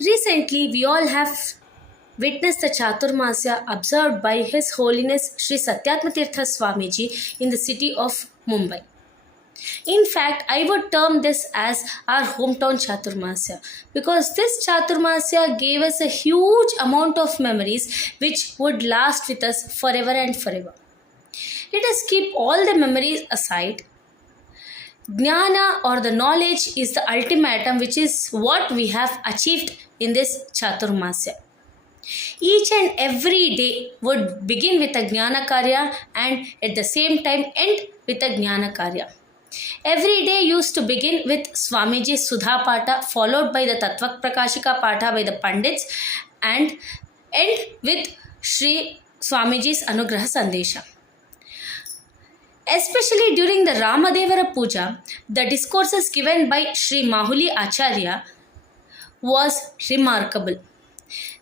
Recently, we all have witnessed the Chaturmasya observed by His Holiness Sri Satyatmatirtha Swamiji in the city of Mumbai. In fact, I would term this as our hometown Chaturmasya because this Chaturmasya gave us a huge amount of memories which would last with us forever and forever. Let us keep all the memories aside. Jnana or the knowledge is the ultimatum, which is what we have achieved in this Chaturmasya. Each and every day would begin with a Jnana Karya and at the same time end with a Jnana Karya. Every day used to begin with Swamiji's Sudha Pata, followed by the Tattvak Prakashika Pata by the Pandits, and end with Sri Swamiji's Anugraha Sandesha. Especially during the Ramadevara Puja, the discourses given by Sri Mahuli Acharya was remarkable.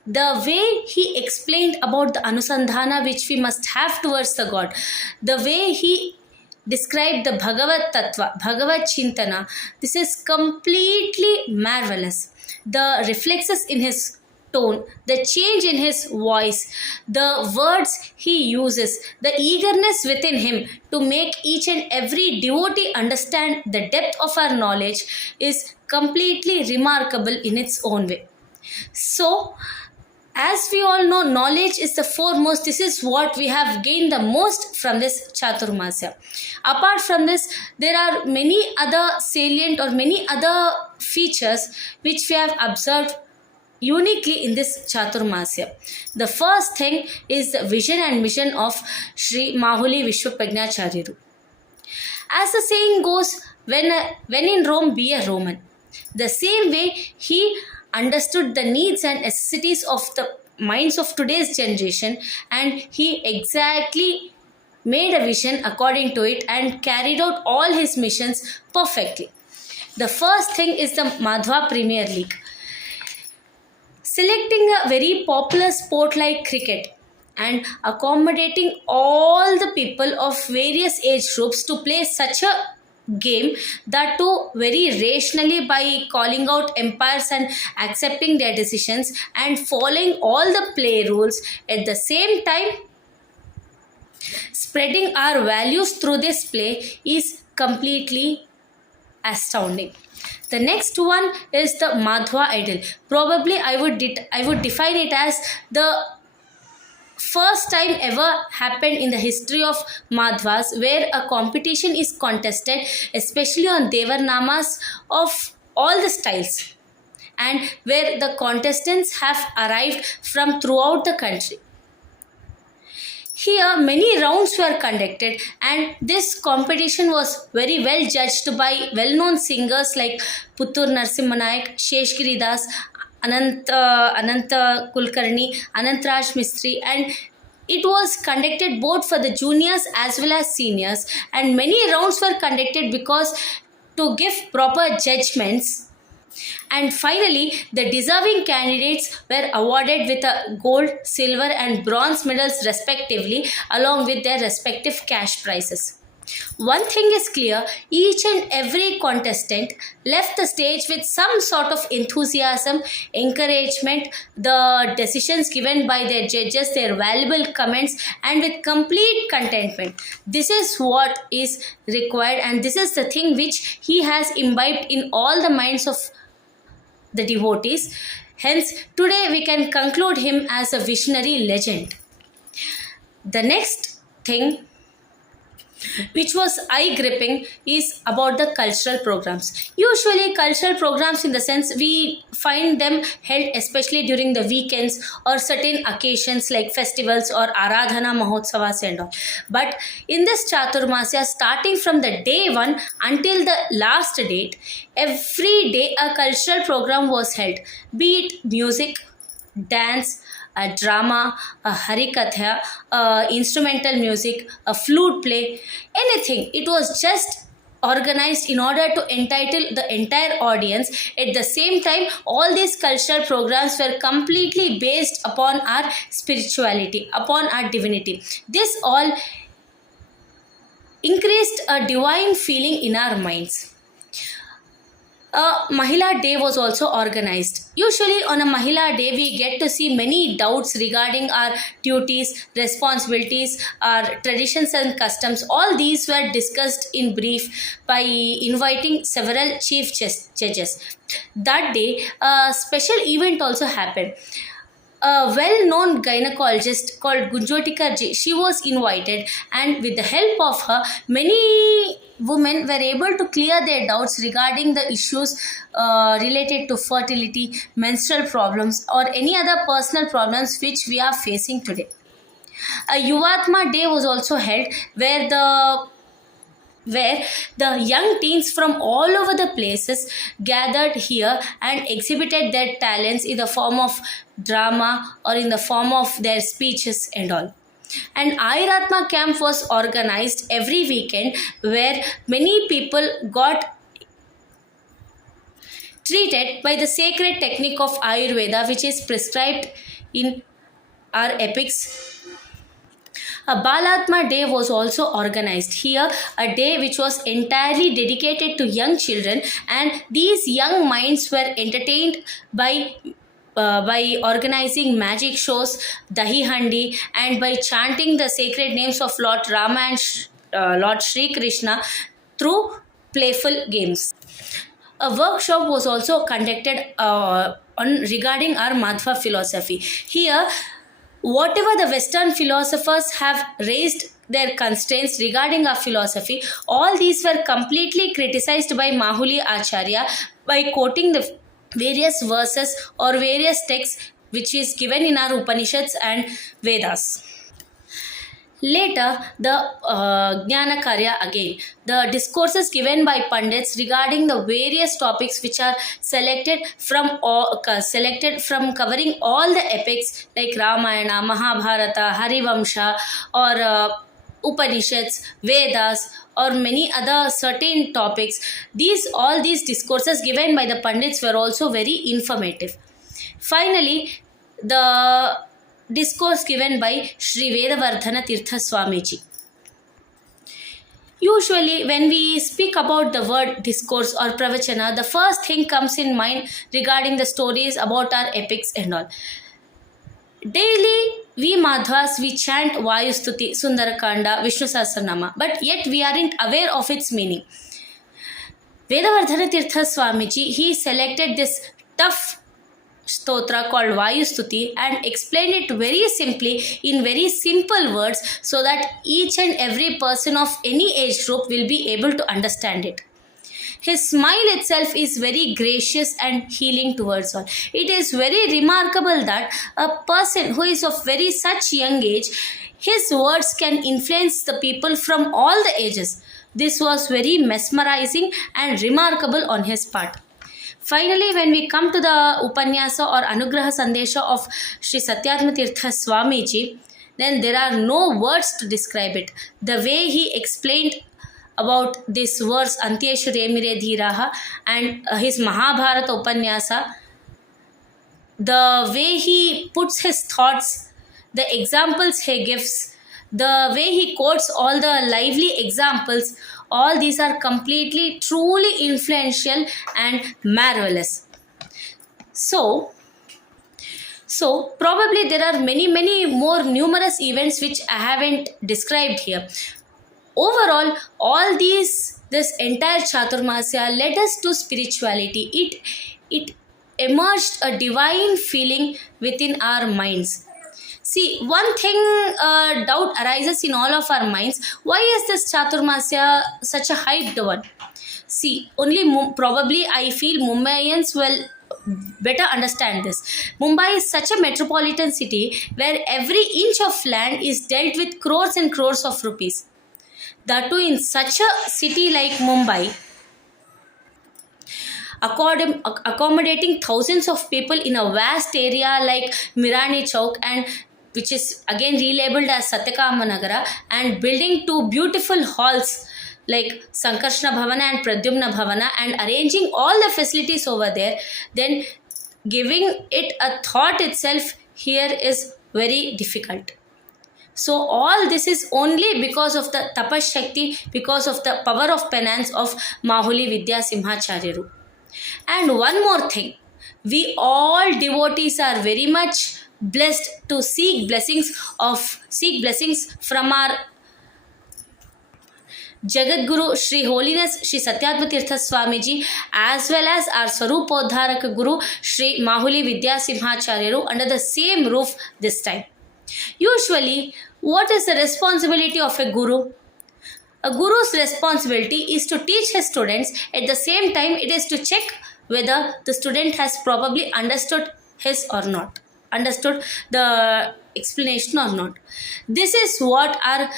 The way he explained about the Anusandhana which we must have towards the God, the way he described the Bhagavad Tattva, Bhagavad Chintana, this is completely marvelous. The reflexes in his tone, the change in his voice, the words he uses, the eagerness within him to make each and every devotee understand the depth of our knowledge is completely remarkable in its own way. So, as we all know, knowledge is the foremost. This is what we have gained the most from this Chaturmasya. Apart from this, there are many other salient or many other features which we have observed uniquely in this Chaturmasya. The first thing is the vision and mission of Sri Mahuli Vishwapragnacharyaru. As the saying goes, when in Rome, be a Roman. The same way he understood the needs and necessities of the minds of today's generation, and he exactly made a vision according to it and carried out all his missions perfectly. The first thing is the Madhva Premier League. Selecting a very popular sport like cricket and accommodating all the people of various age groups to play such a game, that too very rationally by calling out empires and accepting their decisions and following all the play rules, at the same time spreading our values through this play is completely astounding. The next one is the Madhva Idol. Probably I would define it as the first time ever happened in the history of Madhvas where a competition is contested, especially on Devarnamas of all the styles, and where the contestants have arrived from throughout the country. Here, many rounds were conducted, and this competition was very well judged by well-known singers like Puttur Narsimha Naik, Sheshgiri Das, Ananta Kulkarni, Anantraj Mistry, and it was conducted both for the juniors as well as seniors, and many rounds were conducted because to give proper judgments. And finally, the deserving candidates were awarded with a gold, silver and bronze medals respectively, along with their respective cash prizes. One thing is clear, each and every contestant left the stage with some sort of enthusiasm, encouragement, the decisions given by their judges, their valuable comments, and with complete contentment. This is what is required, and this is the thing which he has imbibed in all the minds of the devotees. Hence, today we can conclude him as a visionary legend. The next thing which was eye-gripping is about the cultural programs. Usually cultural programs, in the sense we find them held especially during the weekends or certain occasions like festivals or Aradhana Mahotsavas and all. But in this Chaturmasya, starting from the day one until the last date, every day a cultural program was held, be it music, dance, a drama, a harikatha, instrumental music, a flute play, anything. It was just organized in order to entitle the entire audience. At the same time, all these cultural programs were completely based upon our spirituality, upon our divinity. This all increased a divine feeling in our minds. A Mahila Day was also organized. Usually, on a Mahila Day, we get to see many doubts regarding our duties, responsibilities, our traditions, and customs. All these were discussed in brief by inviting several chief judges. That day, a special event also happened. A well-known gynecologist called Gunjotikarji, she was invited, and with the help of her, many women were able to clear their doubts regarding the issues related to fertility, menstrual problems, or any other personal problems which we are facing today. A Yuvatma Day was also held where the young teens from all over the places gathered here and exhibited their talents in the form of drama or in the form of their speeches and all. And Ayuratma camp was organized every weekend where many people got treated by the sacred technique of Ayurveda, which is prescribed in our epics. A Balatma Day was also organized here, a day which was entirely dedicated to young children, and these young minds were entertained by organizing magic shows, Dahi Handi, and by chanting the sacred names of Lord Rama and Lord Sri Krishna through playful games. A workshop was also conducted on regarding our Madhva philosophy. Here, whatever the Western philosophers have raised their constraints regarding our philosophy, all these were completely criticized by Mahuli Acharya by quoting the various verses or various texts which is given in our Upanishads and Vedas. Later, the Jnana Karya again, the discourses given by Pandits regarding the various topics which are selected from covering all the epics like Ramayana, Mahabharata, Harivamsha, or Upanishads, Vedas, or many other certain topics. All these discourses given by the Pandits were also very informative. Finally, the discourse given by Sri Vedavardhana Tirtha Swamiji. Usually, when we speak about the word discourse or pravachana, the first thing comes in mind regarding the stories about our epics and all. Daily, we Madhvas, we chant Vayustuti, Sundarakanda, Vishnu Sahasranama, but yet we aren't aware of its meaning. Vedavardhana Tirtha Swamiji, he selected this tough stotra called Vayustuti and explained it very simply in very simple words so that each and every person of any age group will be able to understand it. His smile itself is very gracious and healing towards all. It is very remarkable that a person who is of very such young age, his words can influence the people from all the ages. This was very mesmerizing and remarkable on his part. Finally, when we come to the Upanyasa or Anugraha Sandesha of Sri Satyatma Tirtha Swamiji, then there are no words to describe it. The way he explained about this verse Antyeshu Remire Dhiraha and his Mahabharata Upanyasa, the way he puts his thoughts, the examples he gives, the way he quotes all the lively examples, all these are completely, truly influential and marvelous. So probably there are many more numerous events which I haven't described here. Overall, this entire Chaturmasya led us to spirituality. It emerged a divine feeling within our minds. See, one thing doubt arises in all of our minds. Why is this Chaturmasya such a hyped one? See, only probably I feel Mumbaians will better understand this. Mumbai is such a metropolitan city where every inch of land is dealt with crores and crores of rupees. That too in such a city like Mumbai, accommodating thousands of people in a vast area like Mirani Chowk, and which is again relabeled as Satyakama Nagara, and building two beautiful halls like Sankarshna Bhavana and Pradyumna Bhavana and arranging all the facilities over there, then giving it a thought itself here is very difficult. So all this is only because of the tapas shakti, because of the power of penance of Mahuli Vidya Simhacharyaru. And one more thing, we all devotees are very much blessed to seek blessings from our Jagat Guru Shri Holiness Shri Satyatma Tirtha Swamiji, as well as our Swarupodharaka Guru Shri Mahuli Vidya Simhacharyaru under the same roof this time. Usually, what is the responsibility of a guru? A guru's responsibility is to teach his students. At the same time, it is to check whether the student has probably understood his or not, understood the explanation or not. This is what our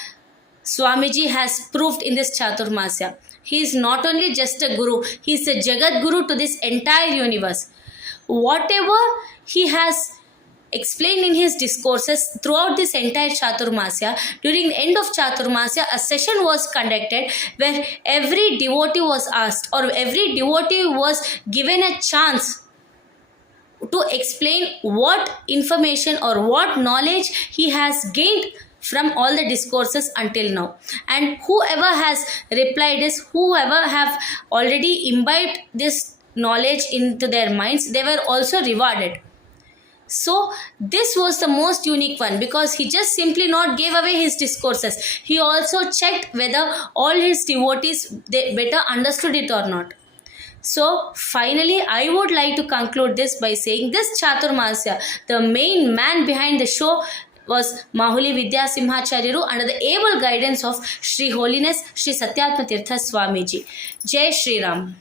Swamiji has proved in this Chaturmasya. He is not only just a guru, he is a Jagat Guru to this entire universe. Whatever he has explained in his discourses throughout this entire Chaturmasya, during the end of Chaturmasya, a session was conducted where every devotee was asked, or every devotee was given a chance to explain what information or what knowledge he has gained from all the discourses until now. And whoever has replied is, whoever have already imbibed this knowledge into their minds, they were also rewarded. So this was the most unique one, because he just simply not gave away his discourses. He also checked whether all his devotees they better understood it or not. So finally, I would like to conclude this by saying this Chaturmasya, the main man behind the show was Mahuli Vidya Simhacharyaru under the able guidance of Shri Holiness Shri Satyatma Tirtha Swamiji. Jai Shri Ram.